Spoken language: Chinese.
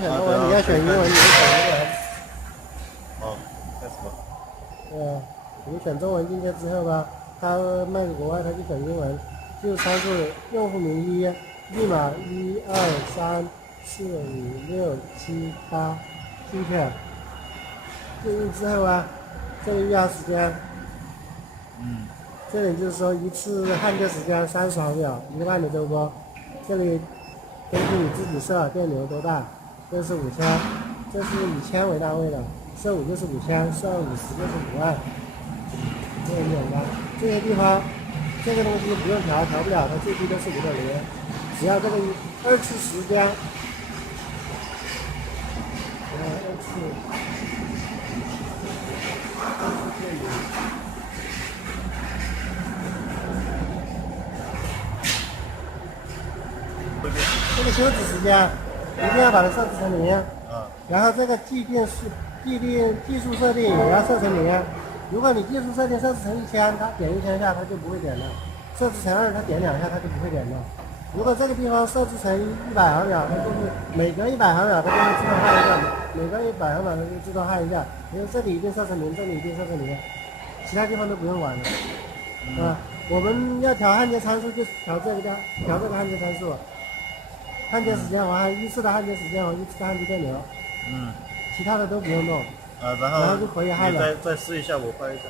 选中文，你要选英文，你就选英文。哦，开始吧。你选中文进去之后吧，他卖给国外，他就选英文，就参数用户名1，密码1、2、3、4、5、6、7、8，进去。进去之后啊，这里预要时间。这里就是说一次焊接时间30毫秒，1万的周波。这里根据你自己设电流多大，这是5000，这是以千为单位的，设5就是5000，设50就是5万。这很简单，这些地方，这个东西不用调，调不了，它最低都是5.0，只要这个2次时间，2次电流。这个休止时间一定要把它设置成0，然后这个技术设定也要设成0。如果你技术设定设置成1000，它点1000下它就不会点了；设置成2，它点2下它就不会点了。如果这个地方设置成100毫秒，它就是每隔100毫秒它就会自动焊一下，每隔100毫秒它就自动焊一下。因为这里一定设成0，这里一定设成0，其他地方都不用管了，是吧？我们要调焊接参数就调这个焊接参数。焊接时间和1次的焊接时间和1次的焊接电流，其他的都不用动，然后就可以焊了。你再试一下，我拍一下。